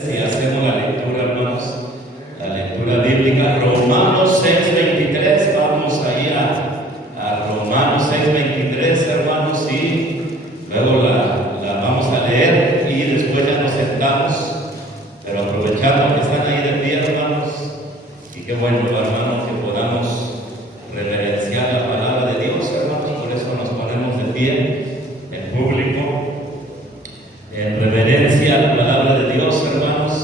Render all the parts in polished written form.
Si hacemos la lectura, hermanos, la lectura bíblica, Romanos 6:23, vamos a ir a Romanos 6:23, hermanos, y luego la vamos a leer y después ya nos sentamos, pero aprovechando que están ahí de pie, hermanos, y qué bueno, hermanos, que podamos reverenciar la palabra de Dios, hermanos, por eso nos ponemos de pie en público, en reverencia a la palabra de Dios, hermanos.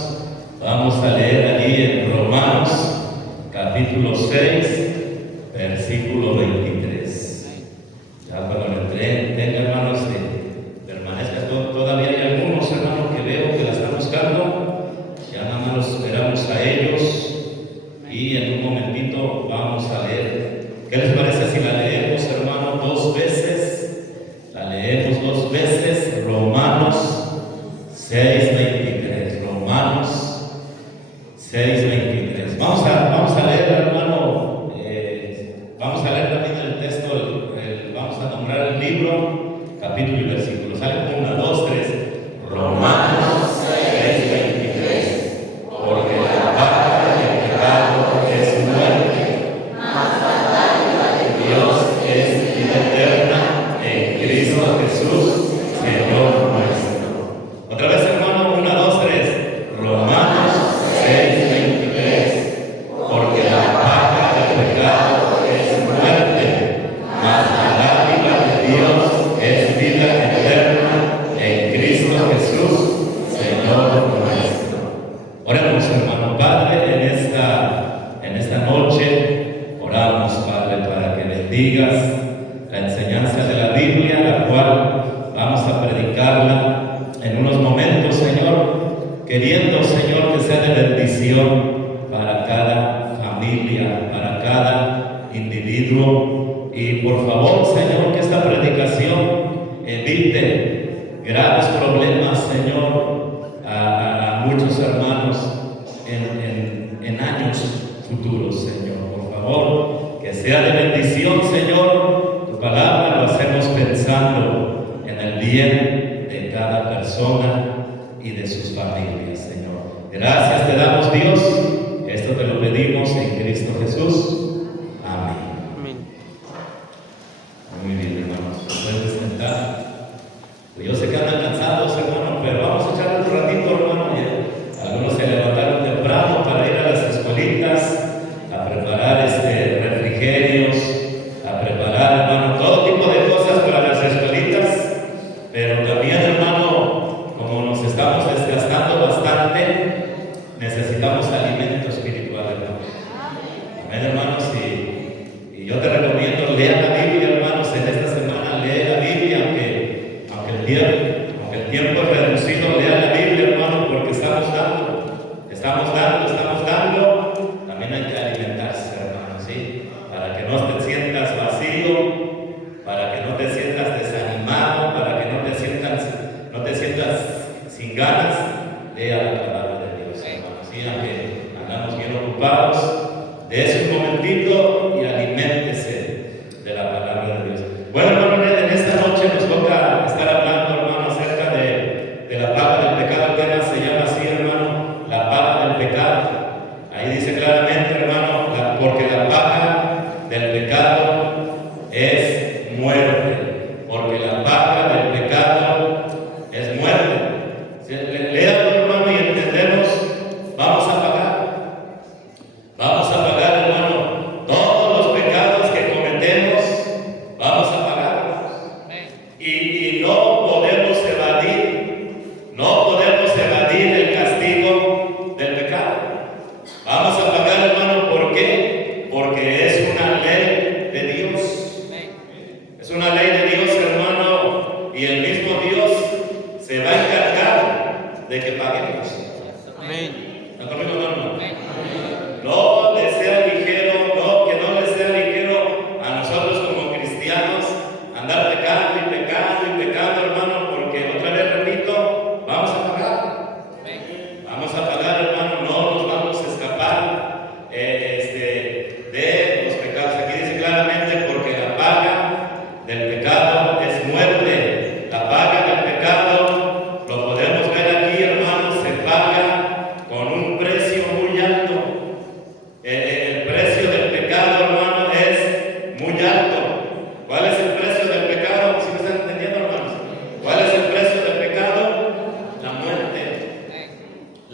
Vamos a leer allí en Romanos capítulo 6, versículo 23. Ya cuando lo tenga, hermanos, permanezca. Todavía hay algunos, hermanos, que veo que la están buscando. Ya nada más los esperamos a ellos y en un momentito vamos a leer. ¿Qué les parece si la leemos, hermanos, dos veces? La leemos dos veces, Romanos 6:23, Romanos 6:23. Vamos a leer, hermano, vamos a leer también el texto, vamos a nombrar el libro, capítulo y versículo. Sale 1, 2, 3. Romanos 6:23. Porque la paga del pecado es muerte, mas la dádiva de Dios es vida eterna en Cristo Jesús, Señor nuestro. Otra vez, hermano, 1, 2, 3. Romanos 6:23. Porque la paga del pecado es muerte, mas la dádiva de Dios es vida eterna en Cristo Jesús, Señor nuestro. Oremos, hermano. Padre, en esta noche oramos, Padre, para que bendigas la enseñanza de la Biblia, la cual vamos a predicarla en unos momentos, Señor, queriendo, Señor, que sea de bendición para cada familia, para cada individuo. Y por favor, Señor, que esta predicación evite graves problemas, Señor, a muchos hermanos en años futuros, Señor. Por favor, que sea de bendición, Señor. Tu palabra lo hacemos pensando en el bien de cada persona y de sus familias, Señor. Gracias te damos, Dios. Esto te lo pedimos en Cristo Jesús. Amén. Muy bien, hermanos. Pueden sentar. Yo sé que andan cansados, hermanos, pero vamos a echar un ratito, hermano. Algunos se levantaron temprano para ir a las escuelitas, a preparar refrigerios, a preparar, hermano, todo tipo de cosas para las escuelitas. Pero también, hermano, como nos estamos desgastando bastante, necesitamos alimento espiritual, hermano. Amén, hermanos. Y yo te recomiendo, lea la Biblia, hermanos. En esta semana lee la Biblia, aunque el tiempo es reducido, lea la Biblia, hermano, porque estamos dando. También hay que alimentarse, hermano, ¿sí? Para que no te sientas vacío, para que no te sientas desanimado, para que no te sientas sin ganas. Lea la palabra de Dios, hermano, ¿sí? Aunque andamos bien ocupados, dése un momentito y aliméntese de la palabra de Dios. Bueno, hermano, en esta noche nos toca estar hablando, hermano, acerca de la paga del pecado. El tema se llama así, hermano, la paga del pecado. Ahí dice claramente, hermano, porque la paga del pecado es muerte. Porque la paga del pecado es muerte. Léalo, hermano, y entendemos. Vamos a pagar, hermano, todos los pecados que cometemos. Vamos a pagarlos. Y no podemos evadir el castigo del pecado. Vamos a pagar, hermano. ¿Por qué? Porque es una ley de Dios. Es una ley de Dios, hermano. Y el mismo Dios se va a encargar de que paguemos. Amén. ¿Están conmigo, hermano? No les sea ligero, que no les sea ligero a nosotros como cristianos andar pecando, hermano, porque otra vez repito, vamos a pagar, hermano. No nos vamos a escapar de los pecados. Aquí dice claramente, porque la paga del pecado es muerte. La paga del pecado, lo podemos ver aquí, hermano, se paga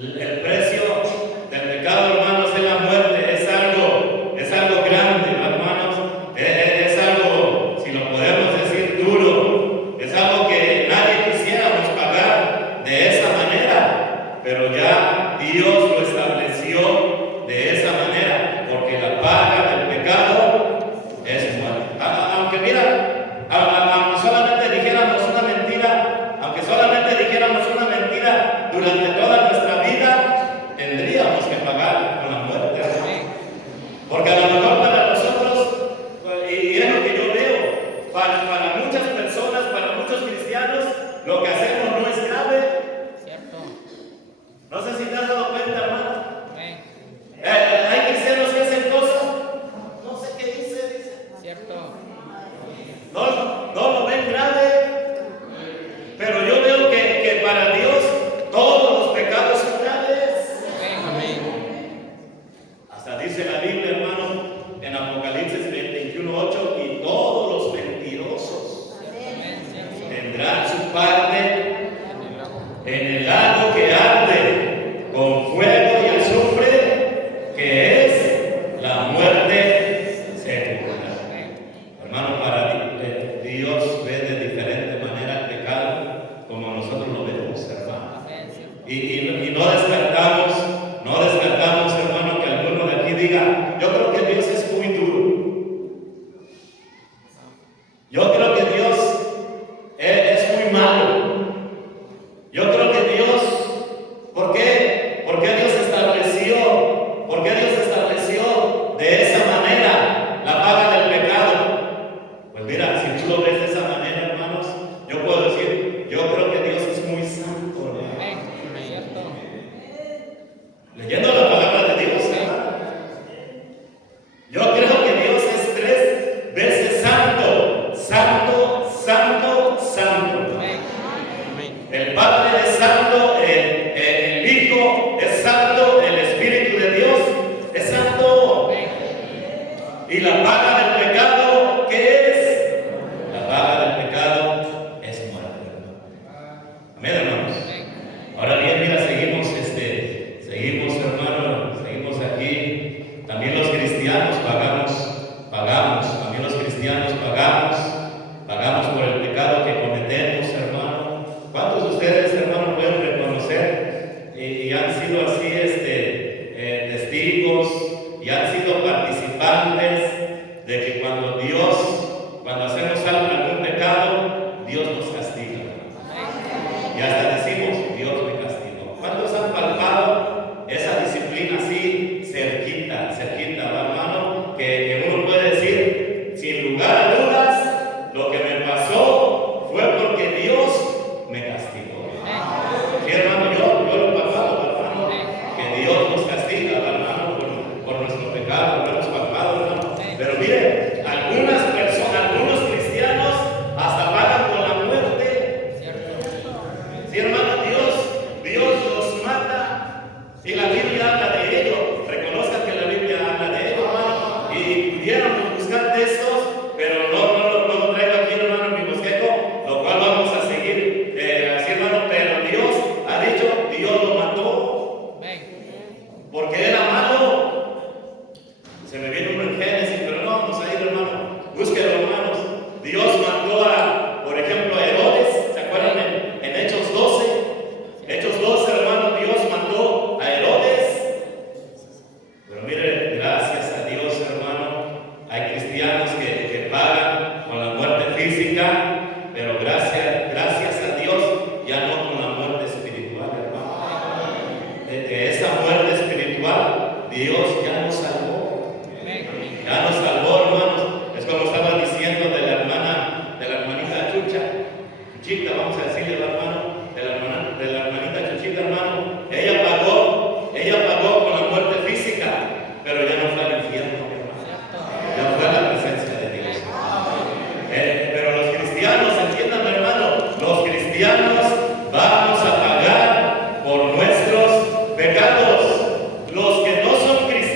El precio del pecado, hermanos, es la muerte. Es algo grande, hermanos. Es algo, si lo podemos decir, duro. Es algo que nadie quisiéramos pagar de esa manera. Pero ya Dios lo estableció de esa manera. Porque la paga del pecado es muerte. Aunque mira, aunque solamente dijéramos una mentira, durante toda nuestra vida, tendríamos que pagar con la muerte. Porque a lo mejor para nosotros, y es lo que yo veo, para muchas personas, para muchos cristianos, lo que hacemos no es grave. Cierto. No sé si te has dado cuenta, hermano. Hay cristianos que hacen cosas, no sé qué dice. Cierto. No lo ven grave, pero yo veo que para Dios todos los pecados son graves. Amén. Hasta dice la Biblia, hermano, en Apocalipsis 21:8, y todos los mentirosos tendrán su parte en el lago que arde con fuego y azufre, que es la muerte segunda. Hermano, para Dios ve de diferente manera el pecado como nosotros lo vemos, hermano. Y no descartamos, hermano, que alguno de aquí diga, yo creo que Dios es muy duro. Yo creo que Dios es muy malo. Yo creo que Dios, ¿por qué? ¿Por qué Dios estableció de esa manera la paga del pecado? Pues mira, si tú lo ves de esa manera, hermanos, yo puedo decir, yo creo que Dios es muy santo, hermano. Leyendo la palabra de Dios, hermano, yo creo que Dios es 3 veces santo, santo, santo, santo. El Padre es santo, el Hijo es santo, el Espíritu de Dios es santo. Y la paga del pecado, ¿qué es? La paga del pecado es muerte. Amén, hermanos. Ahora bien, mira, seguimos, hermano, seguimos aquí. También los cristianos pagamos. También los cristianos pagamos por el pecado que cometemos, hermano. ¿Cuántos de ustedes, hermano, pueden reconocer y han sido así, testigos y han sido participantes de que cuando hacemos algún pecado, Dios nos castiga? Y hasta decimos, Dios me castigó. ¿Cuántos han palpado esa disciplina así cerquita, hermano? Que uno puede decir, sin lugar a dudas, lo que me pasó fue porque Dios me castigó. Sí, hermano, yo lo he palpado, hermano, que Dios nos castiga, hermano, por nuestro pecado, lo hemos palpado, hermano. Pero mire, algunos cristianos hasta pagan con la muerte. Sí, hermano, Dios los mata. Y la Biblia habla de ello. Reconozcan que la Biblia habla de ello, hermano. Y pudiéramos buscar textos, pero no lo traigo aquí, hermano, en mi bosquejo, lo cual vamos a seguir así, hermano. Pero Dios ha dicho, Dios lo mató porque era malo. Se me viene uno en Génesis, pero no vamos a ir, hermano. Búsquelo, hermanos. Dios mató por ejemplo, a Herodes. ¿Se acuerdan en Hechos 12? Hechos 12, hermano, Dios mató a Herodes. Pero mire, gracias a Dios, hermano, hay cristianos que pagan con la muerte física, pero gracias a Dios, ya no con la muerte espiritual, hermano. De esa muerte espiritual, Dios ya nos salvó. Ya nos salvó, hermanos. Es como estaba diciendo de la hermanita Chuchita, vamos a decirle, hermano, de la hermanita Chuchita, hermano. Ella pagó con la muerte física, pero ya no fue al infierno, hermano. Ya fue a la presencia de Dios. Pero los cristianos, entiendan, hermano, los cristianos vamos a pagar por nuestros pecados. Los que no son cristianos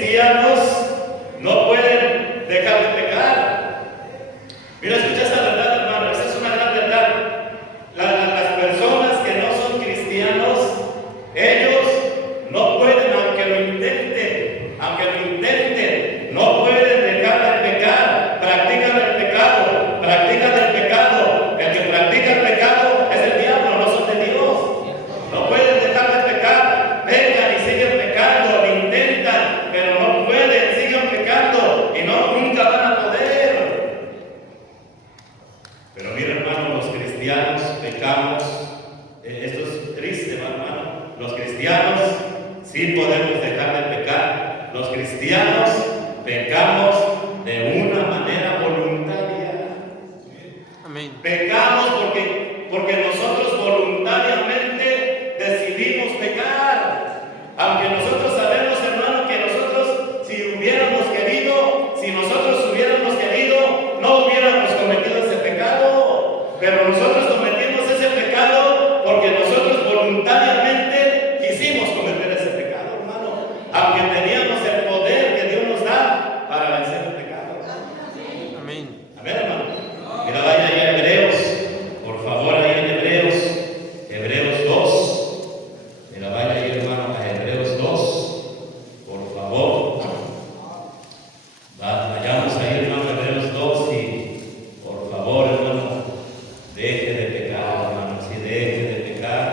Sí podemos dejar de pecar. Los cristianos pecamos de una manera voluntaria. Amén. Pecamos porque nosotros voluntariamente decidimos pecar. Aunque nosotros sabemos, hermano, que nosotros, si nosotros hubiéramos querido, no hubiéramos cometido ese pecado. Pero nosotros cometimos ese pecado porque nosotros voluntariamente quisimos cometer ese pecado, hermano. Aunque teníamos el poder que Dios nos da para vencer el pecado. Amén. Amén, hermano. Mira, vaya ahí a Hebreos. Por favor, ahí en Hebreos 2. Mira, vaya ahí, hermano, a Hebreos 2. Por favor. Vayamos ahí, hermano, a Hebreos 2 y por favor, hermano, deje de pecar, hermano. Si deje de pecar,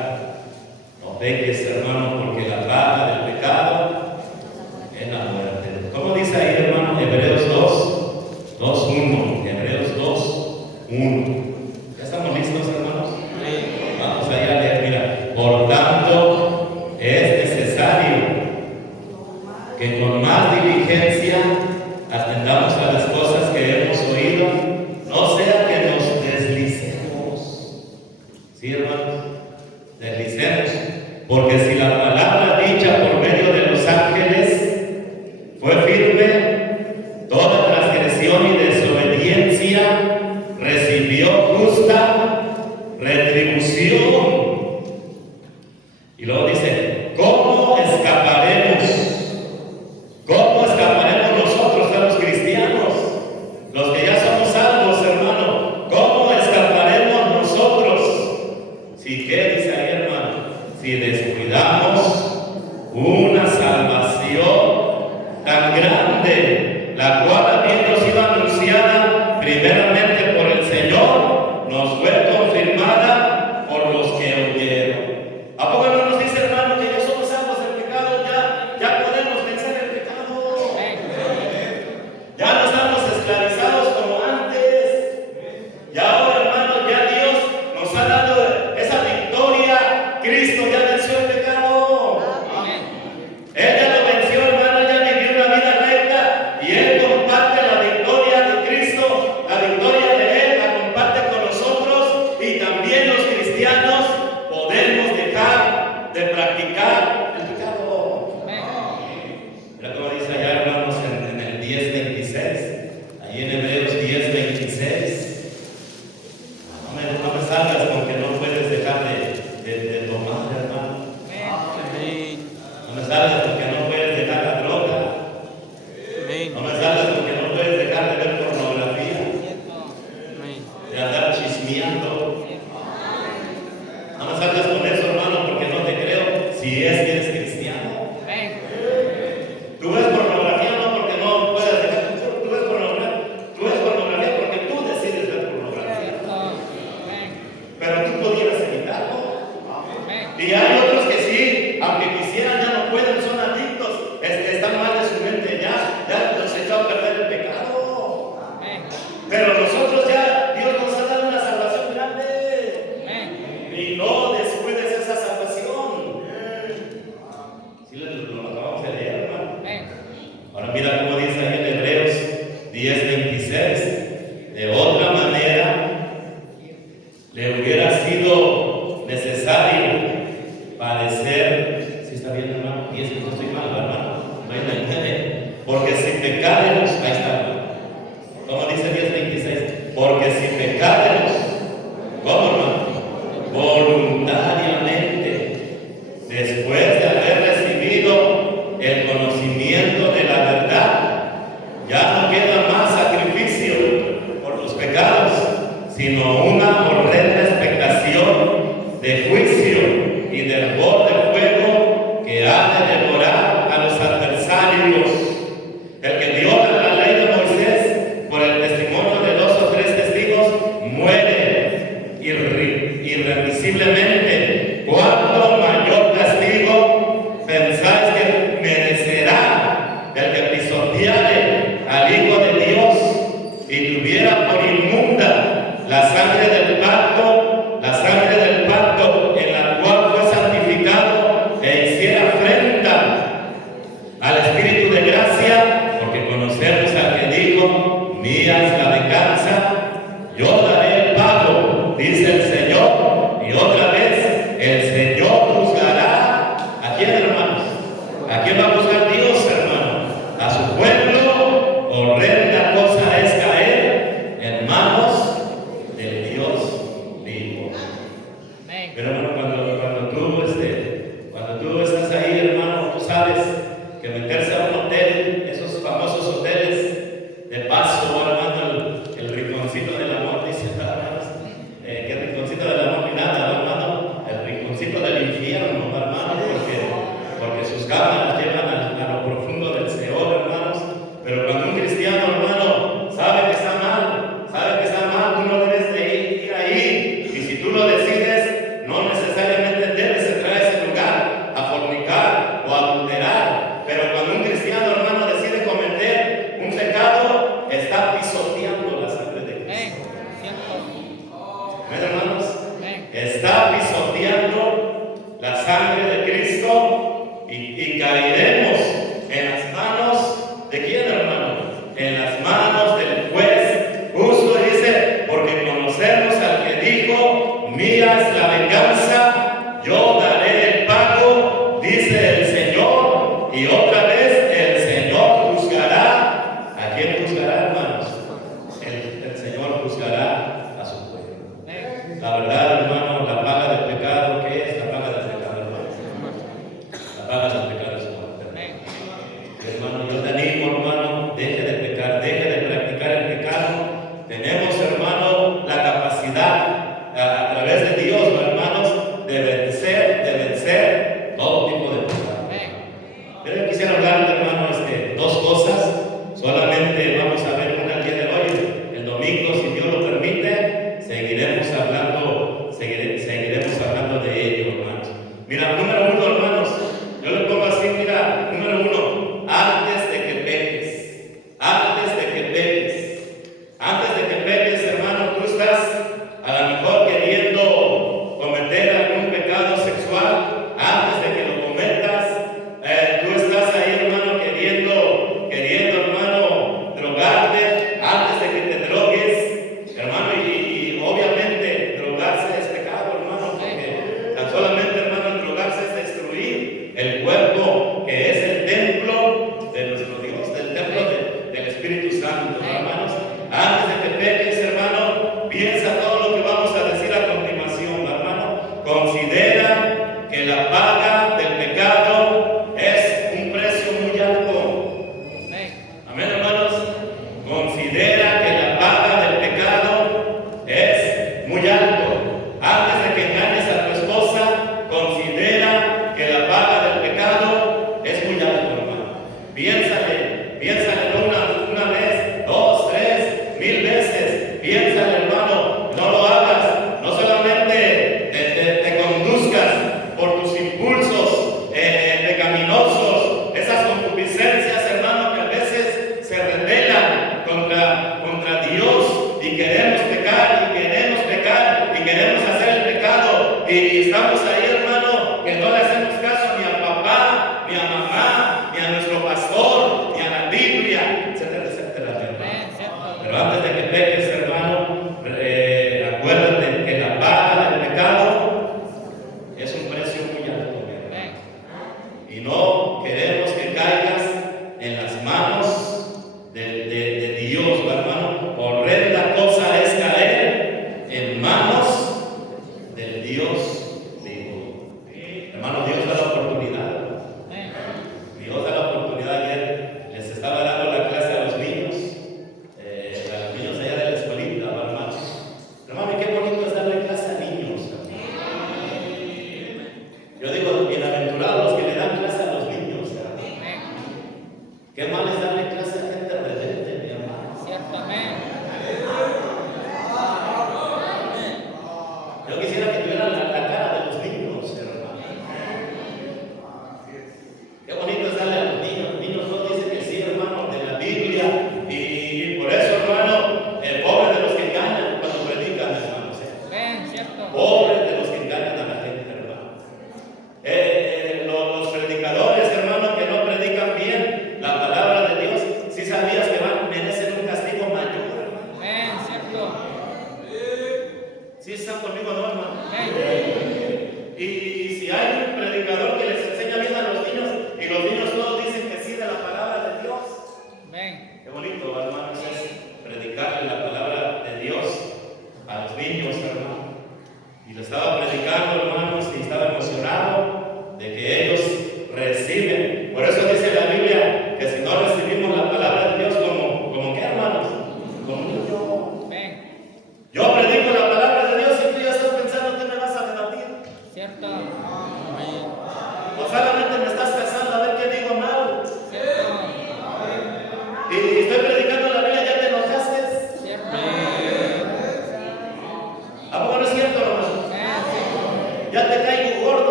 no peques, hermano, porque la paga del pecado es la muerte. ¿Cómo dice ahí, hermano? Hebreos 2:1. Hebreos 2:1. ¿Ya estamos listos, hermanos? Vamos allá a leer, mira. Por tanto, es necesario que con más diligencia atendamos a las cosas que hemos oído, no sea que nos deslicemos. ¿Sí, hermanos? Deslicemos. Porque si la palabra dicha por medio de los ángeles fue firme, toda transgresión y desobediencia recibió justa retribución. Y luego dice, ¿cómo escaparemos? ¿Cómo escaparemos nosotros, los cristianos? Los que ya somos salvos, hermano. ¿Cómo escaparemos nosotros? Si, ¿qué dice ahí, hermano? Si descuidamos una salvación tan grande, la cual habiendo sido anunciada primeramente por el Señor, nos fue confirmada por los que oyeron. ¿A poco no nos dice, hermano, que ya somos salvos del pecado? Ya podemos vencer el pecado. Ya no estamos esclavizados como antes. Y ahora, hermano, ya Dios nos ha dado esa victoria. Cristo ya venció el pecado. Él ya lo venció, hermano, ya vivió una vida recta y Él comparte la victoria de Cristo, la victoria de Él, la comparte con nosotros, y también los cristianos podemos dejar de practicar el pecado. Mira cómo dice allá, hermanos, en el 10:26, ahí en Hebreos 10:26. No me salgas con que no puedes dejar de tomar, hermano. Amén. No me salgas porque no puedes dejar la droga. Amén. No me salgas porque no puedes dejar de ver pornografía, Amén. de andar chismeando. No me salgas con eso, hermano, porque no te creo si es que eres cristiano. Tú ves pornografía no porque no puedes dejar. Tú ves pornografía porque tú decides ver pornografía. Pero tú pudieras evitarlo. Y hay otros que sí, aunque quisieran, ya no pueden, son adictos, están mal de su mente, ya los echó a perder el pecado. Pero nosotros ya, Dios nos ha dado una salvación grande. Y no descuides esa salvación. Sí, lo acabamos de leer, hermano. Ahora mira cómo dice ahí en Hebreos 10:26. De otra manera, le hubiera sido necesario padecer. ¿Sí está bien, hermano? 10, no estoy mal, hermano. No hay nada. Porque si pecáremos, ahí está, hermano. ¿Cómo dice 10:26? Porque si pecáremos, ¿cómo, hermano? Voluntariamente, después de haber recibido el conocimiento de la verdad, ya no queda más sacrificio por los pecados, sino una horrenda expectación de juicio y del hervor de fuego que ha de devorar a los adversarios. El que viola la ley de Moisés por el testimonio de 2 o 3 testigos muere ¿A quién va a buscar Dios, hermano? A su pueblo. Horrenda cosa es caer en manos del Dios vivo. Pero hermano, cuando tú estás ahí, hermano, tú sabes que meterse a un hotel, esos famosos hoteles de paso, hermano, el rinconcito del amor, dice, hermanos, ¿qué rinconcito del amor? Ni nada, hermano, el rinconcito del infierno, hermano, porque sus cámaras llevan a lo profundo del Seol, hermanos. Pero cuando un cristiano, hermano, sabe que está mal, tú no debes de ir ahí. Y si tú lo decides, no necesariamente debes entrar a ese lugar a fornicar o a adulterar. Pero cuando un cristiano, hermano, decide cometer un pecado, está pisoteando la sangre de Cristo. ¿Ven, hermanos? Está pisoteando la sangre de Cristo y caeremos en las manos de quién, hermano? En las manos del juez justo. Dice, porque conocemos al que dijo, mía es la venganza, yo daré el pago, dice el Señor. Y otra vez el Señor juzgará. ¿A quién juzgará, hermanos? El Señor juzgará a su pueblo. La verdad, hermano, la paga del pecado, ¿qué es la paga del pecado, hermano? La paga del pecado es muerte.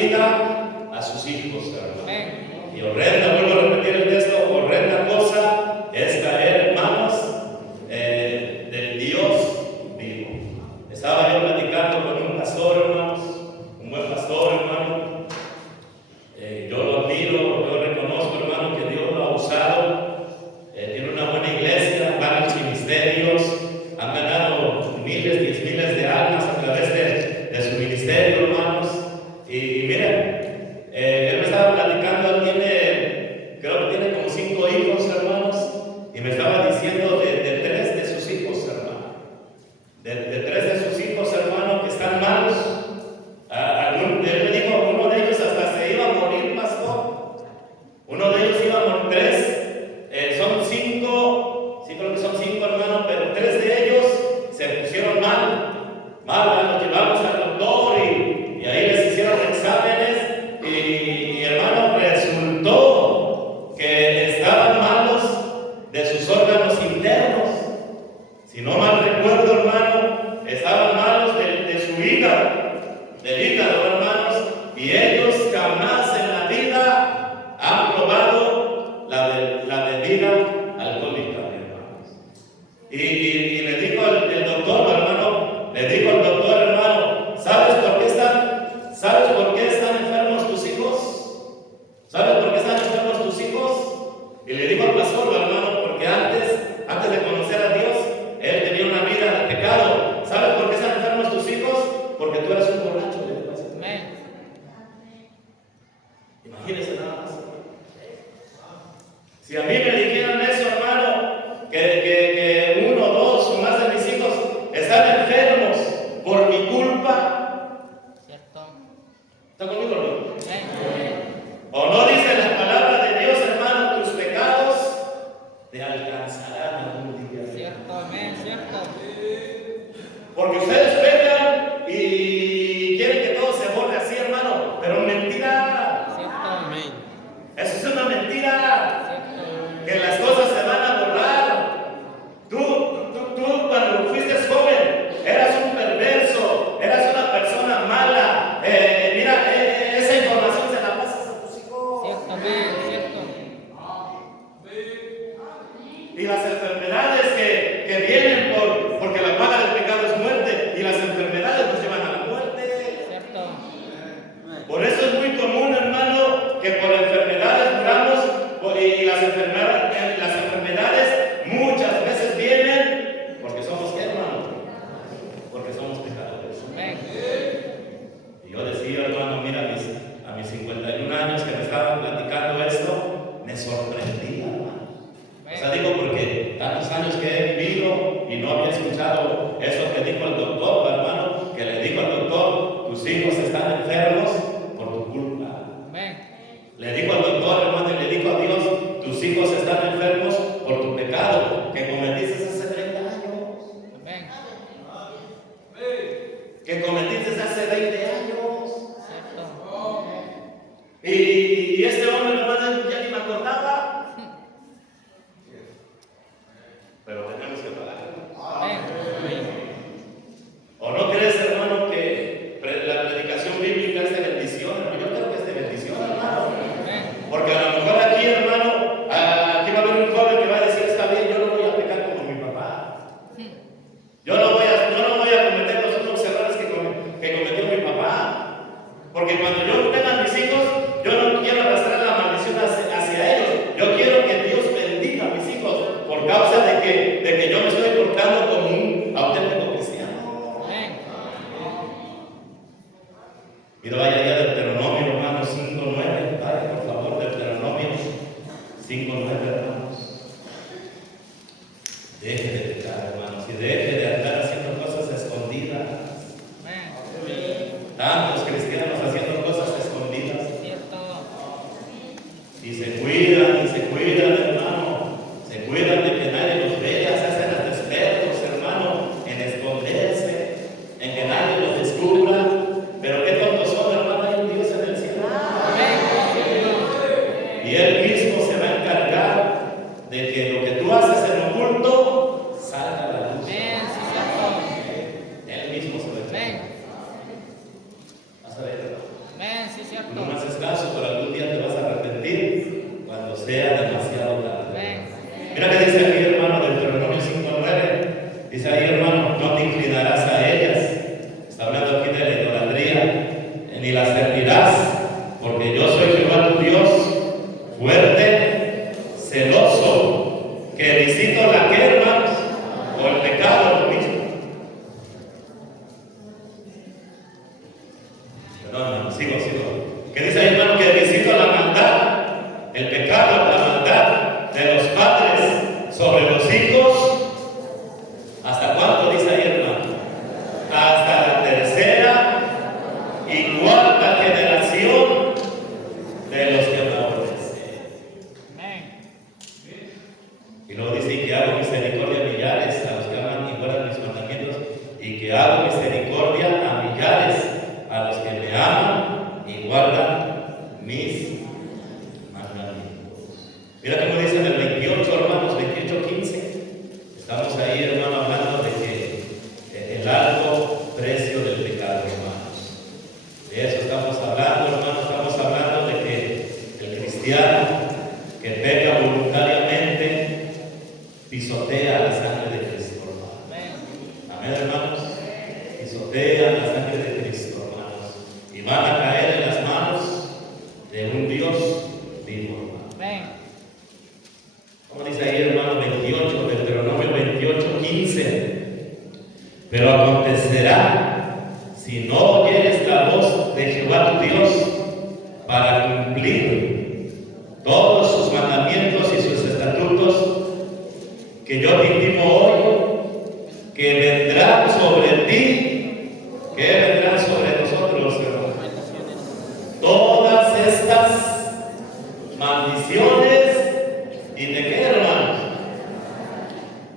vida a sus hijos, hermano. Y horrenda, vuelvo a repetir el texto, horrenda cosa es caer en manos del Dios vivo. Estaba yo platicando con un pastor, hermanos, un buen pastor, hermano. Yo lo admiro, yo reconozco, hermano, que Dios lo ha usado. Tiene una buena iglesia, varios ministerios, han ganado miles, 10 miles de almas a través de su ministerio, hermanos. Y miren, él me estaba platicando, creo que tiene como 5 hijos, hermanos, y me estaba diciendo de 3 de sus hijos, hermano. De 3 de sus hijos, hermano, que están malos. Él me dijo, uno de ellos hasta se iba a morir, pastor. Uno de ellos iba a morir, 3. Son 5, sí creo que son 5, hermano, pero 3 de ellos se pusieron mal, los llevamos al doctor y ahí les hicieron exámenes y hermano, resultó que estaban malos de sus órganos internos. Si no mal recuerdo, hermano, estaban malos de su hígado, del hígado, hermanos, y ellos jamás en la vida han probado la bebida alcohólica, hermanos. Y le dijo el doctor, hermano, ¿sabes por qué están enfermos tus hijos? ¿Sabes por qué están enfermos tus hijos? Y le dijo al pastor, hermano, porque antes de conocer a Dios, él tenía una vida de pecado. ¿Sabes por qué están enfermos tus hijos? Porque tú eres un borracho, le dijo así. Imagínense nada más. Si a mí me dijeran eso, hermano, que 1, 2 o más de mis hijos están enfermos por mi culpa, ¿está conmigo, hermano? ¿O no dice la palabra de Dios, hermano, tus pecados te alcanzarán algún día? Porque ustedes pecan y quieren que todo se borre así, hermano, pero mentira. Amén. Eso es una mentira. Que las cosas se van a borrar. Tú cuando fuiste joven eras un perverso, eras una persona mala. Mira, esa información se la pasas a tus hijos. Y las enfermedades que vienen porque la paga del pecado es muerte, y las enfermedades nos llevan a la muerte. Por eso es muy común, hermano, que por enfermedades muramos, y las enfermedades muchas veces vienen porque somos, ¿qué, hermano? Porque somos pecadores. Y yo decía, hermano, mira, a mis 51 años que me estaban platicando esto, me sorprendía, hermano. O sea, digo, porque tantos años que he vivido y no había escuchado eso que dijo el doctor, hermano, que le dijo al doctor, tus hijos están enfermos por tu culpa. Le dijo al doctor, hermano, y le dijo a Dios, tus hijos están enfermos por tu pecado que cometiste hace 30 años. Que cometiste hace 20 años. Y este hombre, hermano, ya ni me acordaba. Pero tenemos que pagar. ¿O no crees, hermano, que la predicación bíblica es de bendición? Yo creo que es de bendición, hermano. Porque a lo mejor aquí, hermano, aquí va a haber un joven que va a decir, está bien, yo no voy a pecar como mi papá. Yo no voy a cometer los mismos errores que cometió mi papá. Porque cuando yo tenga mis hijos, yo no quiero arrastrar la maldición No me haces caso, pero algún día te vas a arrepentir cuando sea demasiado tarde. Mira que dice aquí, hermano, Deuteronomio 5:9. Dice ahí, hermano, no te inclinarás a ellas. Está hablando aquí de la idolatría, ni las servirás, porque yo soy Jehová tu Dios, fuerte, celoso, que visito la querma o el pecado, lo mismo. Perdón, sigo. ¿Qué dice ahí, hermano? Que visito la maldad, el pecado, la maldad de los padres sobre los hijos. ¿Hasta cuánto dice ahí, hermano? Hasta la tercera y cuarta generación de los que me aborrecen. Y luego dice: y que hago misericordia a millares, a los que aman y guardan mis mandamientos, y que hago misericordia a millares, a los que me aman y guardan mis mandamientos. Mira cómo dice en el 28, hermanos, 28:15. Estamos ahí, hermano, hablando de que el alto precio del pecado, hermanos. De eso estamos hablando, hermanos. Estamos hablando de que el cristiano que peca voluntariamente pisotea la sangre de Cristo, hermano. Amén, hermanos. Pisotea la sangre de Cristo, hermanos. Y van a caer en las manos de un Dios vivo, hermano. Como dice ahí, hermano, 28, Deuteronomio 28:15. Pero acontecerá, si no oyeres la voz de Jehová tu Dios para cumplir todos sus mandamientos y sus estatutos que yo te intimo hoy, que vendrán sobre ti, que vendrán sobre nosotros, hermano, todas estas maldiciones. ¿Y de qué, hermanos?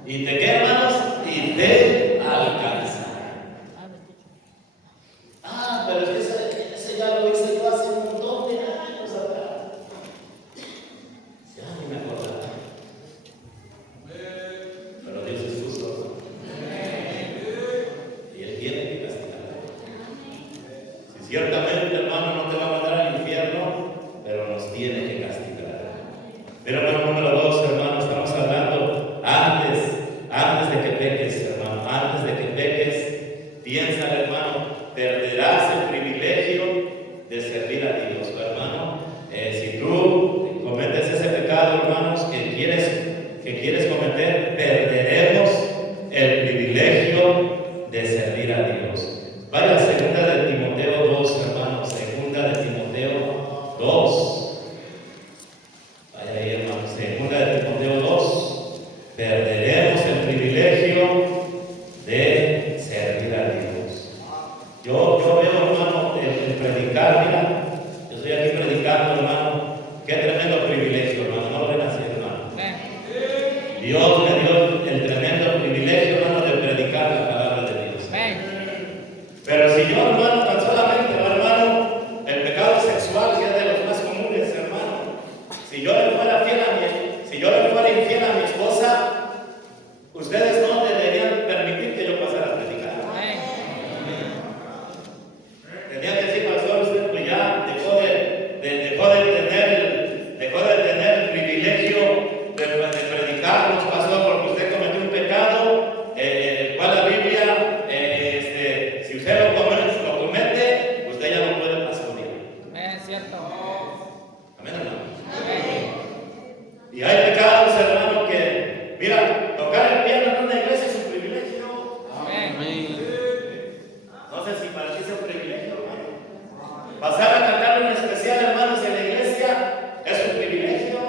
¿Y de qué, hermanos? Y te alcanzará. Pero es que ese ya lo hice yo hace un montón de años atrás. Ya ni me acordaba. Pero Dios es justo. Y Él tiene que castigar. Si ciertamente, hermano, no te va a mandar al infierno, pero nos tiene que castigar. Pero hermano, número 2, hermano, estamos hablando antes de que peques, hermano, antes de que peques, piensa, hermano, perderás el privilegio de servir a Dios, hermano. Si tú cometes ese pecado, hermanos, que quieres cometer, perderemos el privilegio de servir a Dios. Vaya a 2 de Timoteo 2, hermano, 2 de Timoteo 2. Vaya ahí, hermano, 2 de Timoteo 2. Perderemos el privilegio de servir a Dios. Yo veo, hermano, el predicar, mira, yo estoy aquí predicando, hermano. Qué tremendo privilegio, hermano, no lo ven así, hermano. Dios me dio el tremendo privilegio, hermano, de predicar la palabra de Dios. Pero si yo, hermano, tan solamente, hermano, el pecado sexual, que es de los más comunes, hermano, si yo le fuera infiel a mi esposa, ustedes no deberían permitir que yo pasara a predicar. Tenía que decir: pastor, usted pues ya dejó de tener el privilegio de predicarnos, pastor, porque usted cometió un pecado, el cual la Biblia, si usted lo comete, usted ya no puede pastorear. Es cierto. Amén, hermano. Y hay pecados, hermano, que, mira, tocar el piano en una iglesia es un privilegio. Amén. No sé si para ti es un privilegio, hermano. Pasar a cantar un especial, hermanos, en la iglesia es un privilegio.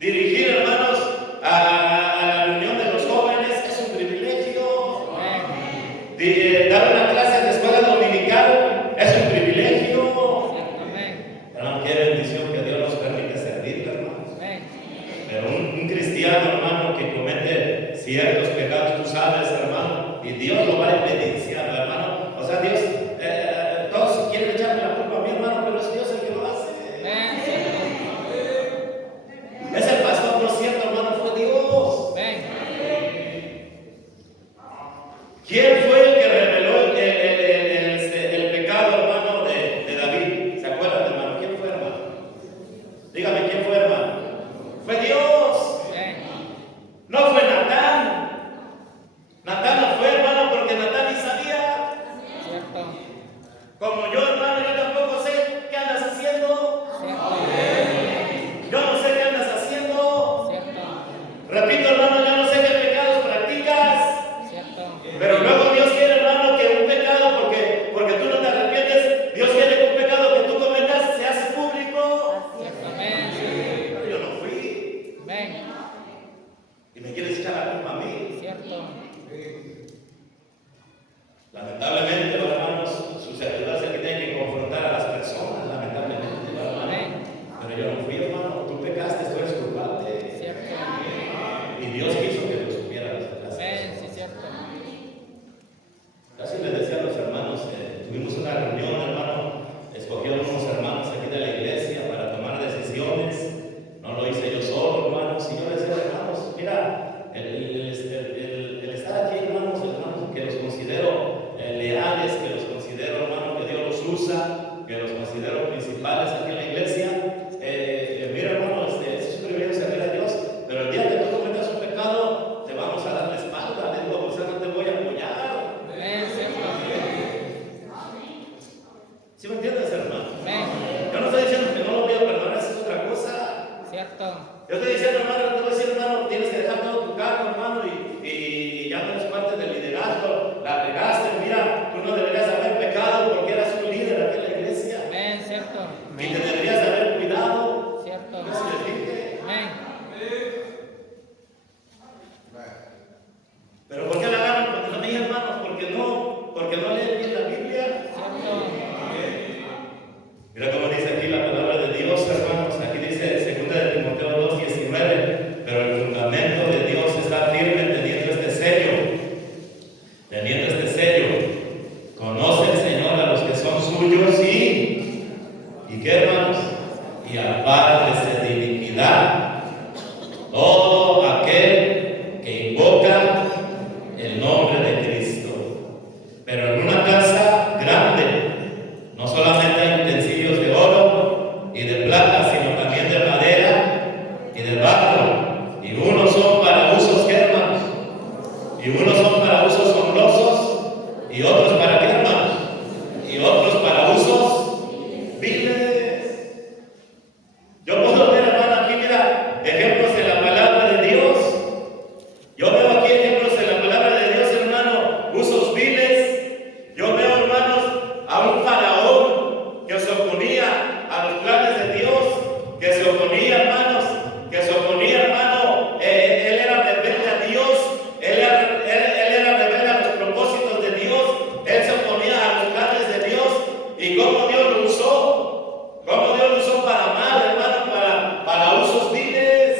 Dirigir, hermanos, a la reunión de los jóvenes es un privilegio. Dar una clase en la escuela dominical es un privilegio. Hermano, qué bendición que Dios nos permite servir, hermano. Pero un cristiano, hermano, que comete ciertos pecados, tú sabes, hermano, y Dios lo va a evidenciar, hermano. O sea, Dios, todos quieren echarme la culpa a mi hermano, pero es Dios el que lo hace. Es el pastor, no es cierto, hermano, fue Dios. ¿Quién fue el que reveló el pecado, hermano, de que los considero principales aquí en la iglesia. Mira, hermano, es un privilegio servir a Dios, pero el día que tú cometas un pecado, te vamos a dar la espalda. Le digo, o sea, no te voy a apoyar. ¿Sí me entiendes, hermano? Yo no estoy diciendo que no lo voy a perdonar, eso es otra cosa. Yo estoy diciendo, hermano, te voy a decir, hermano, tienes que dejar todo tu cargo, hermano, y ya no eres parte del liderazgo. La regaste, mira, tú no deberías haber pecado porque eras un líder aquí en la iglesia. Y te deberías de haber cuidado. Eso les dije. Pero ¿por qué la agarran? Porque no me dije, hermanos, porque no leen bien la Biblia. Mira cómo dice aquí la palabra de Dios, hermanos. Aquí dice 2 de Timoteo 2:19. Pero el fundamento de Dios está firme teniendo este sello. Teniendo este sello. Conoce el Señor a los que son suyos ¿y qué, hermanos? Y apártese de iniquidad todo aquel que invoca el nombre de Cristo. Pero en una casa grande no solamente hay utensilios de oro y de plata, sino también de madera y de barro. Y unos son para usos, ¿qué, hermanos? Y unos son para usos honrosos y otros para qué, hermanos? Y otros para usos viles. Yo puedo ver, hermano, aquí, mira, ejemplos de la palabra de Dios. Yo veo aquí ejemplos de la palabra de Dios, hermano, usos viles. Yo veo, hermanos, a un faraón que se oponía a los planes de Dios, que se oponía, hermanos, él era rebelde a Dios, él era rebelde a los propósitos de Dios, él se oponía a los planes de Dios. ¿Y cómo Dios lo usó? ¿Cómo Dios lo usó para mal, hermano? Para usos viles.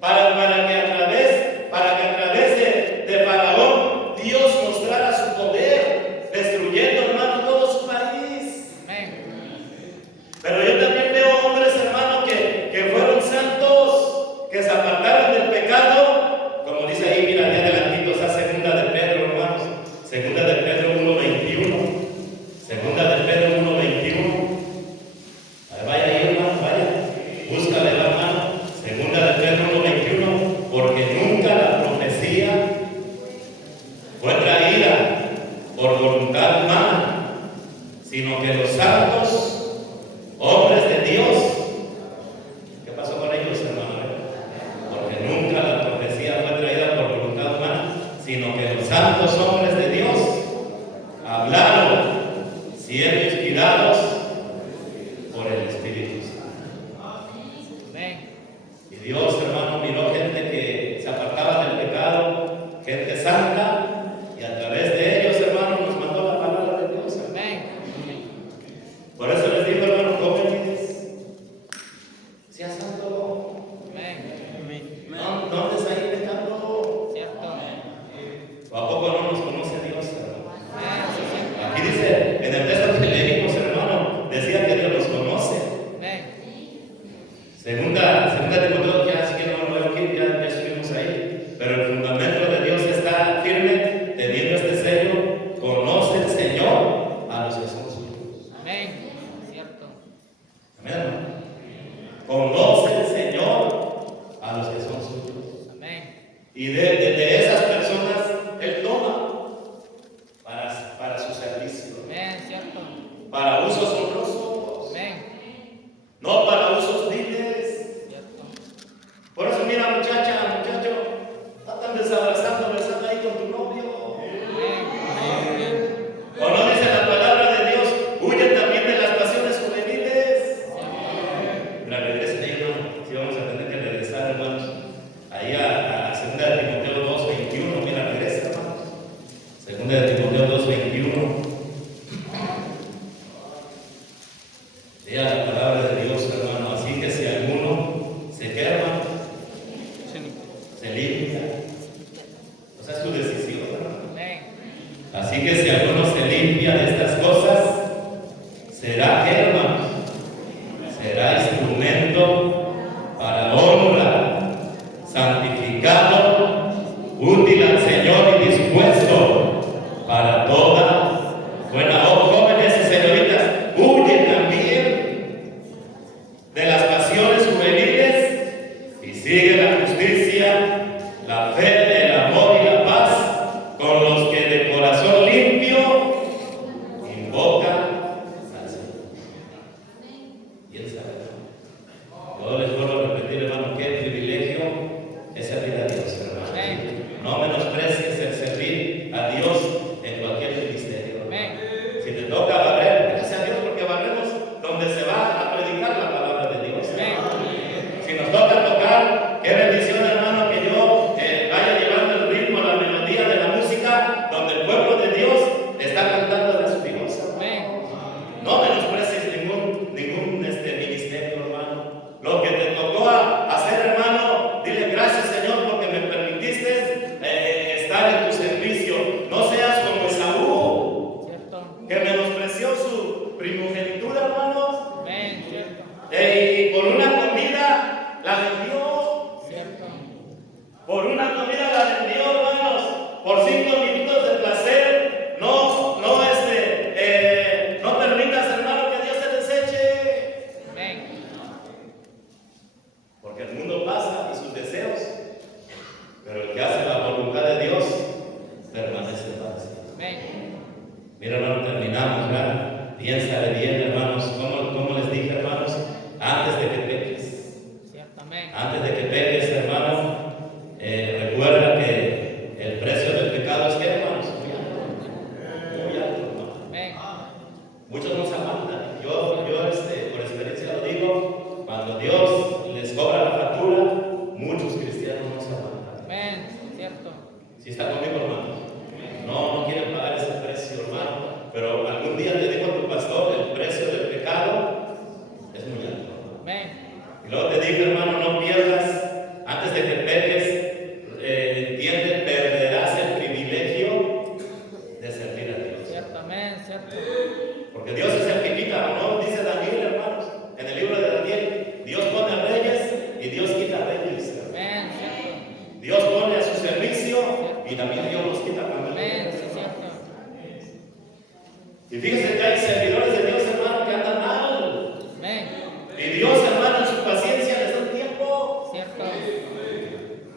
Para que a través de Faraón Dios mostrara su poder, destruyendo, hermano, todo su país. Pero yo también veo hombres, hermano, que fueron santos, que se apartaron del pecado, como dice ahí, mira, ya adelantito está 2 de Pedro, hermanos, 2 de Pedro 1:21. 2 de Pedro 1:21. Vaya ahí, hermano, vaya. Búscale, hermano. 2 de Pedro 1:21. Porque nunca la profecía fue traída por voluntad humana, sino que los santos, hombres de Dios. ¿Qué pasó con ellos, hermano? Porque nunca la profecía fue traída por voluntad humana, sino que los santos hombres de Dios hablaron, siendo inspirados por el Espíritu Santo. Y Dios, hermano, miró gente que se apartaba del pecado, gente santa, y a través de ellos, hermano, nos mandó la palabra de Dios. Por eso les digo, hermanos jóvenes, sea santo. No andes ahí pecando. ¿O a poco no nos conoce Dios, hermano? Aquí dice, en el texto que leímos, hermano, decía que Dios los conoce. Segunda de Timoteo, ya si quieren no lo veo aquí, ya estuvimos ahí. Pero el fundamento de Dios está firme, teniendo este sello. Conoce el Señor a los que son suyos. no menosprecies ningún ministerio, hermano. Lo que te tocó hacer, hermano, dile gracias, Señor, porque me permitiste estar en tu servicio. No seas como Esaú, Cierto. que menospreció su primogenitura, hermanos. Amén. Cierto. Y por una comida la vendió. Cierto. Por una comida la vendió, hermanos. Por 5 minutos de placer. No permitas, hermano, que Dios te deseche. Amén. Porque el mundo pasa y sus deseos. Pero el que hace la voluntad de Dios permanece para siempre. Amén. Mira, hermano, terminamos, ¿verdad? Piénsale bien, hermanos. ¿Cómo les dije, hermanos? Antes de que peques. Cierto. Amén. Antes de que peques, hermano, recuerda que el precio del pecado es que, hermanos, muy alto, hermano. Amén. Muchos no se aguantan. Yo por experiencia lo digo, cuando Dios les cobra la factura, muchos cristianos no se aguantan. Amén. Cierto. Si está conmigo, hermanos, no quieren pagar ese precio, hermano, pero algún día te dijo tu pastor, el precio del pecado es muy alto. Amén. Y luego te digo, hermano, no pierdas, antes de que peques, entiende, perderás el privilegio de servir a Dios. Cierto. Amén. Cierto. Porque Dios es el que quita, ¿no? Dice Daniel, hermanos, en el libro de Daniel, Dios pone a reyes y Dios quita reyes. Amén. Cierto. Dios pone a su servicio y también Dios los quita también. Amén. Sí, cierto. Y fíjense que hay servidores de Dios, hermano, que andan mal. Amén. Y Dios, hermano, en su paciencia les da un tiempo. Cierto.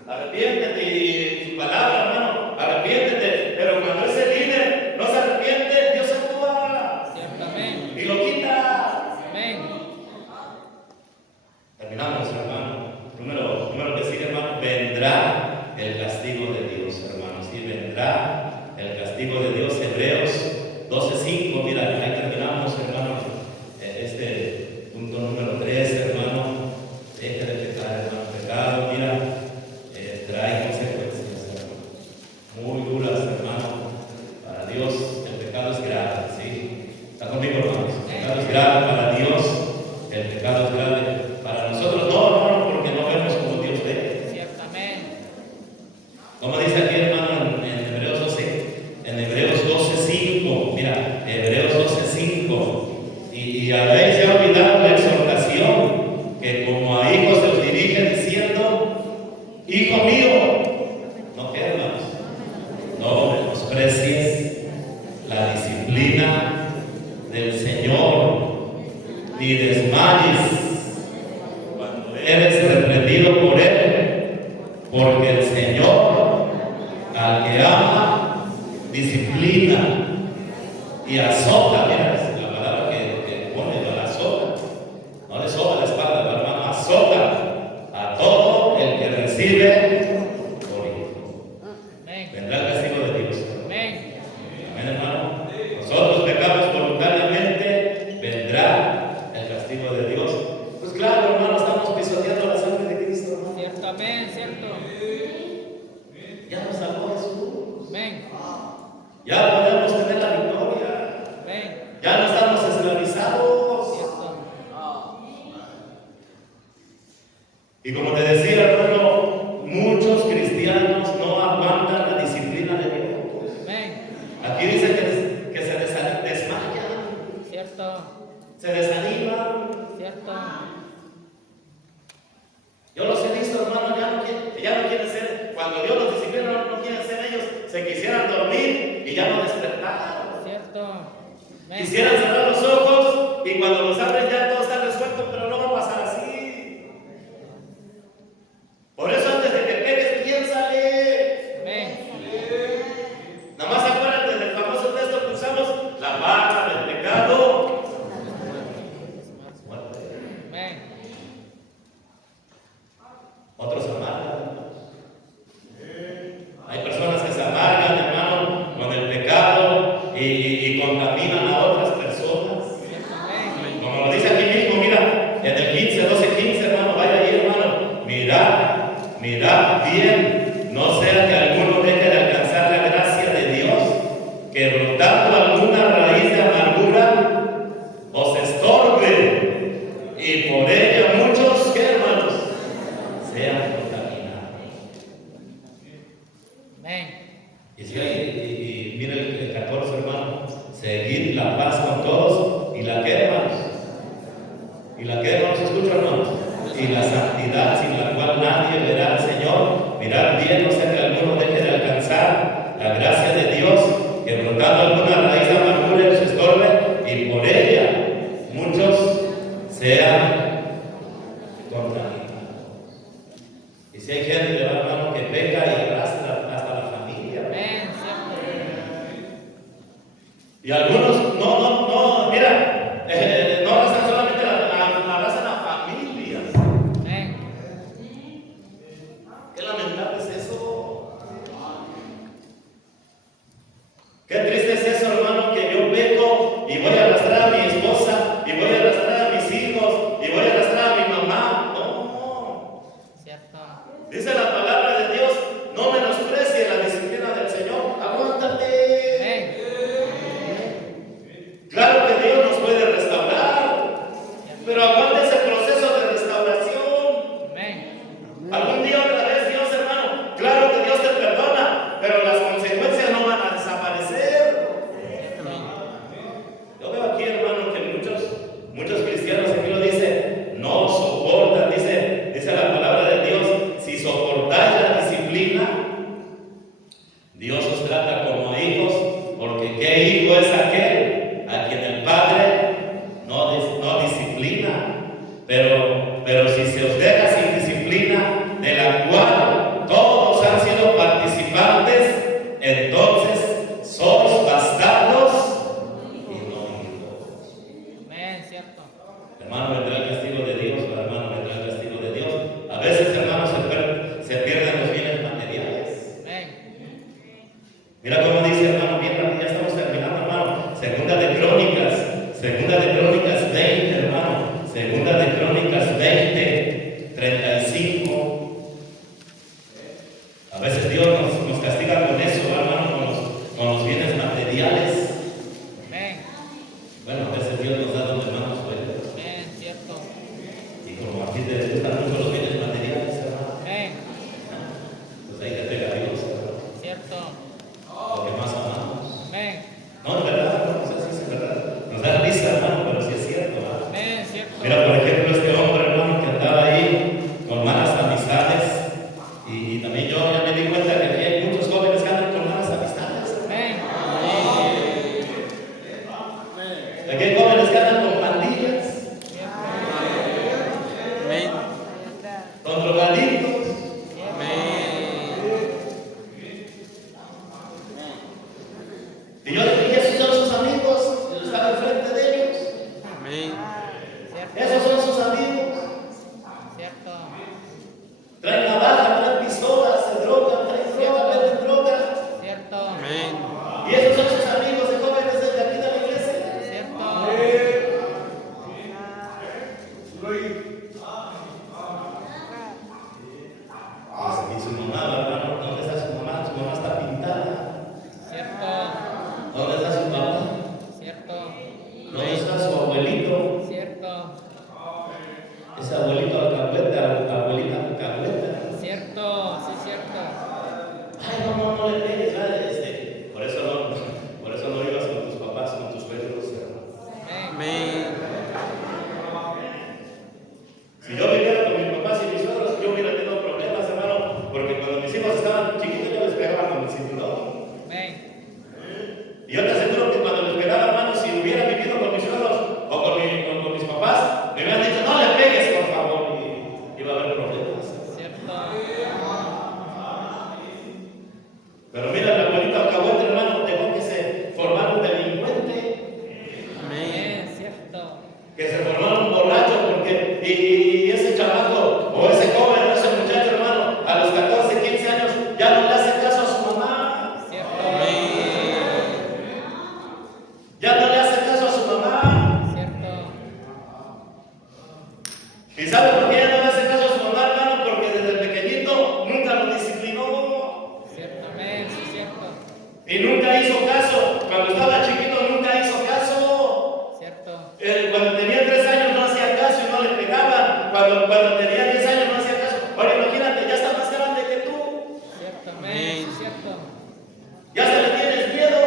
Arrepiéntete y su palabra, hermano, arrepiéntete. Pero cuando ese líder no se arrepiente, Dios actúa Cierto. Amén. y lo quita. Amén. Terminamos, hermano. Número que sigue, hermano. Vendrá el castigo de Dios, hermanos. Y vendrá el castigo de Dios. Hebreos 12:5. Mira, ahí terminamos, hermano. Punto número 3, hermano. Deje de pecar, hermano. Pecado, mira, trae consecuencias, hermano. Muy duras, hermano. Para Dios, el pecado es grave, ¿sí? ¿Está conmigo, hermanos? El pecado es grave para Dios. El pecado es grave. Para nosotros no, hermano, porque no vemos como Dios ve. Cierto. Amén. Como dice aquí, hermano, en Hebreos 12, en Hebreos 12:5, mira, Hebreos 12:5, y habéis ya olvidado la exhortación que como a hijos se os dirige diciendo, hijo mío, no, ¿qué, hermanos? No menosprecies la disciplina del Señor, ni desmayes cuando eres reprendido por Él, porque el Señor, al que ama, disciplina y azota. Mira, la palabra que pone, la azota. No le soba la espalda, hermano, azota a todo el que recibe por hijo. Amén. Vendrá el castigo de Dios. Amén. Amén, hermano. Nosotros pecamos voluntariamente, vendrá el castigo de Dios. Pues claro, hermano, estamos pisoteando la sangre de Cristo, hermano. Cierto. Amén. Cierto. Ya nos salvó Jesús. Amén. Ya podemos tener la victoria. Amén. Ya no estamos esclavizados. Cierto. Y como te decía, hermano, muchos cristianos no aguantan la disciplina de Dios. Amén. Aquí dice que se desmayan, Cierto. se desaniman. Cierto. Yo los he visto, hermano, ya no quieren ser, cuando Dios los disciplina, no quieren ser ellos, se quisieran dormir y ya no despertar. Cierto. Amén. Quisieran cerrar los ojos y cuando los abren ya todo está resuelto, pero no va a pasar así. Por eso antes de que pegues, piénsale. Amén. Nada más acuérdate del famoso texto que usamos, la paga del pecado. Muerte. Amén. Otros amargan. Hay personas que se amargan, hermano, con el pecado y contaminan a otras personas. hermano, vendrá el castigo de Dios, hermano, vendrá el castigo de Dios. A veces, hermanos, se pierden los bienes materiales. Amén. Mira cómo dice, hermano, bien, ya estamos terminando, hermano. Segunda de Crónicas 20, hermano. Segunda de Crónicas 20, 35. A veces Dios nos castiga con eso, hermano, con los bienes materiales. Amén. Bueno, a veces Dios nos da donde más nos puede. Amén. Cierto. Y como a ti te gustan mucho los bienes materiales, hermano, Amén. pues ahí te pega Dios, hermano. Cierto. Lo que más amamos. Amén. No, de verdad, no sé si es verdad. Nos da risa, hermano, pero sí es cierto, ¿verdad? Amén. Cierto. Mira, por ejemplo, este hombre, hermano, que andaba ahí con malas amistades. Y también yo ya me di cuenta que aquí hay muchos jóvenes que andan con malas amistades. Amén. Aquí hay jóvenes que andan con pandillas, Amén. con drogadictos. Y yo le dije, esos son sus amigos, y están enfrente de ellos. Amén. Esos son sus amigos. Cierto. Traen navaja, traen pistolas, se drogan, venden drogas. Cierto. Amén. Y esos son sus amigos de jóvenes desde aquí de la iglesia. Cierto. Y su mamá, hermano, ¿dónde está su mamá? Su mamá está pintada. Cierto. ¿Dónde está su papá? Cierto. ¿Dónde está su abuelito? Cierto. Ese abuelito abuelita alcahueta. Cierto. Sí, cierto. Ay, no le pegues, ¿vale? Por eso no vivas con tus papás, con tus suegros, hermano. Amén. Amén. Si yo viviera con mis papás y mis suegros, yo hubiera tenido problemas, hermano, porque cuando mis hijos estaban chiquitos, yo les pegaba con el cinturón. Amén. Y yo te aseguro que cuando les pegaba, hermano, si hubiera vivido con mis suegros o con mis papás, me hubieran dicho, no le pegues, por favor, y iba a haber problemas. Cierto. Pero mira, el abuelito alcahuete, hermano, dejó que se formara un delincuente, Amén. Amén. Cierto. que se formara un borracho, porque y ese chamaco, o ese joven, o ese muchacho, hermano, a los 14, 15 años, ya no le hace caso a su mamá, Cierto. ya no le hace caso a su mamá. Cierto. ¿Y sabe por qué ya no le hace caso a su mamá, hermano? Porque desde pequeñito nunca lo disciplinó Cierto. Amén. Sí, cierto. y nunca hizo caso. Cuando estaba chiquito nunca hizo caso. Cierto. Cuando tenía 3 años no hacía caso y no le pegaban. Cuando tenía 10 años no hacía caso. Ahora imagínate, ya está más grande que tú. Cierto. Amén. Sí, cierto. Ya se le tienes miedo.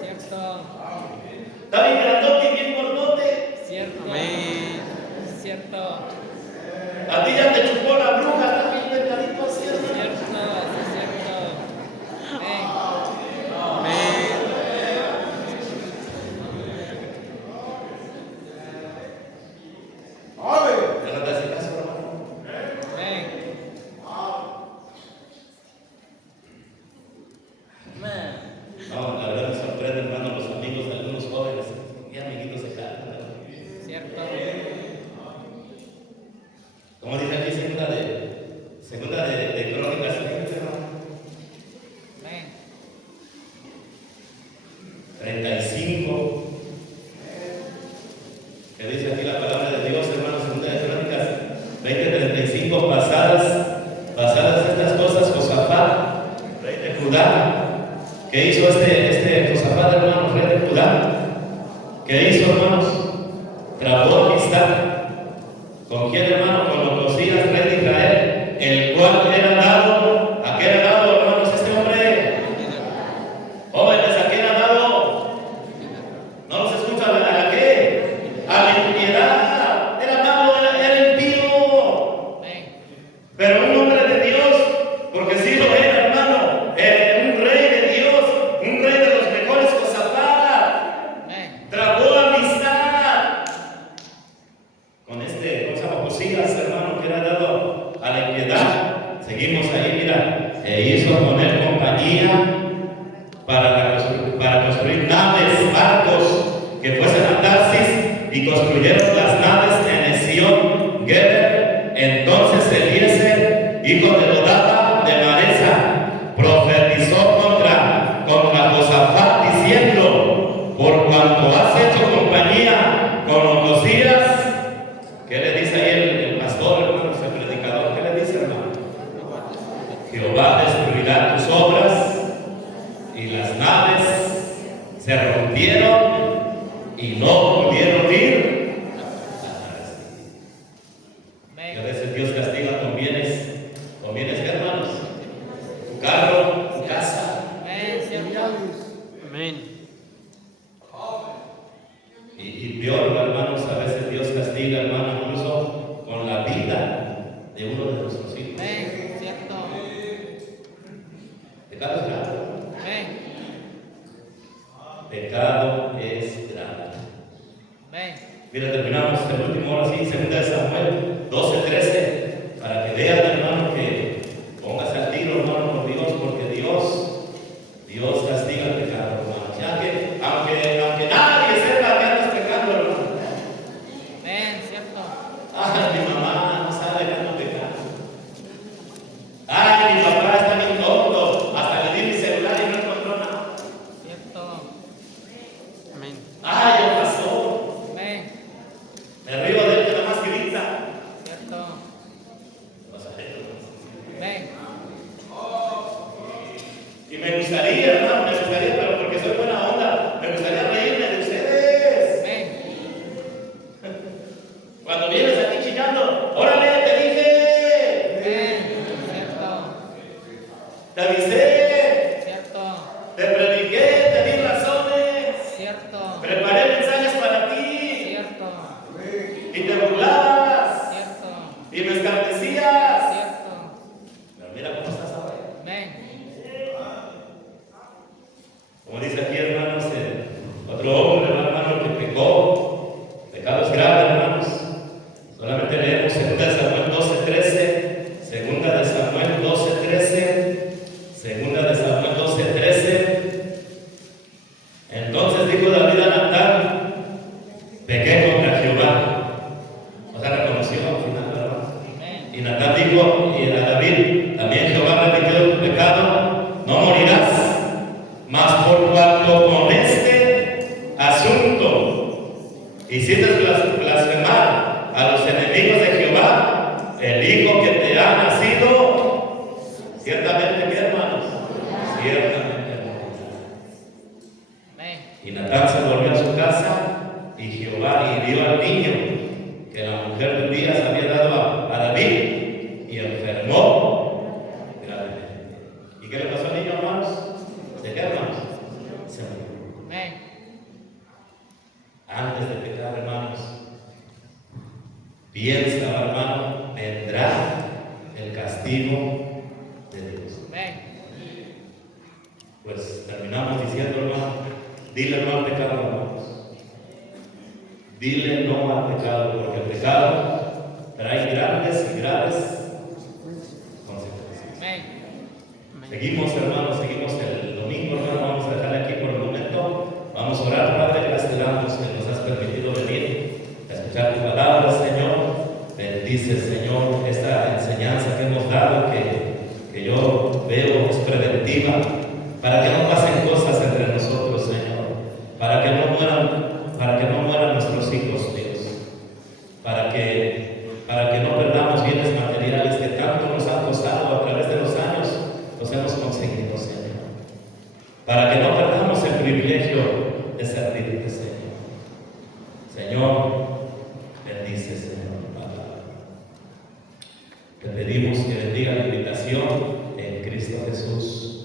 Cierto. Está bien grandote y bien gordote. Cierto. Amén. Cierto. A ti ya te chupó la bruja, está bien delgadito así, hermano. Cierto. Sí, cierto. Amén. Amén. Ya no te hace caso, hermano. Amén. No, la verdad me sorprende, hermano, los amigos de algunos jóvenes. Qué amiguitos se cargan, hermano. Cierto. Como dice aquí, segunda de Crónicas 20, hermano. Amén. 35. Que dice aquí la palabra de Dios, hermano, segunda de Crónicas 20:35. Pasadas estas cosas, Josafat, rey de Judá. ¿Qué hizo este Josafat, hermano, rey de Judá? ¿Qué hizo, hermanos? Trabó amistad. ¿Con quién, hermano? Con Ocosías, rey de Israel, el cual era dado. ¿A qué era dado, hermanos, este hombre? Jóvenes, ¿a qué era dado? ¿No los escuchan? ¿A la qué? A la impiedad. Era malo, era impío. Amén. Pero un hombre de Dios, porque sí lo era, hermano, un rey de Dios, un rey de los mejores Josafat, Amén. trabó amistad con ¿cómo se llama? Josías, hermano, que era dado a la impiedad. Seguimos ahí, mira, e hizo con él compañía para construir naves, barcos que fuesen a Tarsis, y construyeron las naves en castiga, hermano, incluso con la vida de uno de nuestros hijos. Amén. Cierto. Pecado es grave. Amén. Pecado es grave. Amén. Mira, terminamos el último, ahora sí, 2 de Samuel 12:13, para que vean, hermano, que pongas al tiro, hermano, por Dios, porque Dios castiga el pecado, hermano. Ya que, aunque nadie sepa que andas pecando, hermano. Amén. Cierto. Ay, mi mamá no sabe que ando pecando. Ay, mi papá está bien tonto, hasta le di mi celular y no encontró nada. Cierto. Amén. Ay, el pastor, Amén. me río de él que nada más grita. Cierto. Amén. Y me gustaría, hermano, pero porque soy buena onda, me gustaría reírme de ustedes. Amén. Cuando vienes aquí chillando, órale, te dije, Amén. Cierto. te avisé, Cierto. te prediqué, te di razones, Cierto. preparé mensajes para ti Cierto. y te burlabas Cierto. y me escarnecías. Cierto. Pero mira cómo estás ahora. Amén. Como dice aquí, hermanos, otro hombre, hermano, que pecó. Pecado es grave, hermanos. Solamente leemos 2 de Samuel 12:13, 2 de Samuel 12:13, 2 de Samuel 12:13. Entonces dijo David a Natán: pequé contra Jehová. O sea, reconoció al final, ¿verdad? Amén. Y Natán dijo a David: también Jehová ha repetido tu pecado, no morirás. Mas por cuanto con este asunto hiciste blasfemar a los enemigos de Jehová, el hijo que te ha nacido, ciertamente, ¿qué, hermanos? Ciertamente morirá. Amén. Y Natán se volvió a su casa, y Jehová hirió al niño que la mujer de Urías había dado a David, y enfermó gravemente. ¿Y qué le pasó al niño, hermanos? ¿De qué, hermanos? Se murió. Amén. Antes de pecar, hermanos, piensa, hermano, vendrá el castigo de Dios. Amén. Pues terminamos diciendo, hermano, dile no al pecado, hermanos. Dile no al pecado, porque el pecado trae grandes y graves consecuencias. Amén. Seguimos, hermanos, seguimos el domingo, hermano. Vamos a dejarle aquí por el momento. Vamos a orar, Padre, gracias te damos que nos has permitido venir a escuchar tu palabra, Señor. Bendice, Señor, esta enseñanza que hemos dado, que yo veo es preventiva, para que no pasen cosas entre nosotros, Señor, para que no mueran nuestros hijos, Dios, para que no perdamos bienes materiales que tanto nos han costado a través de los años, los hemos conseguido, Señor, para que no perdamos el privilegio de servirte, Señor. Señor, bendice, Señor, palabra. Te pedimos que bendiga la invitación en Cristo Jesús.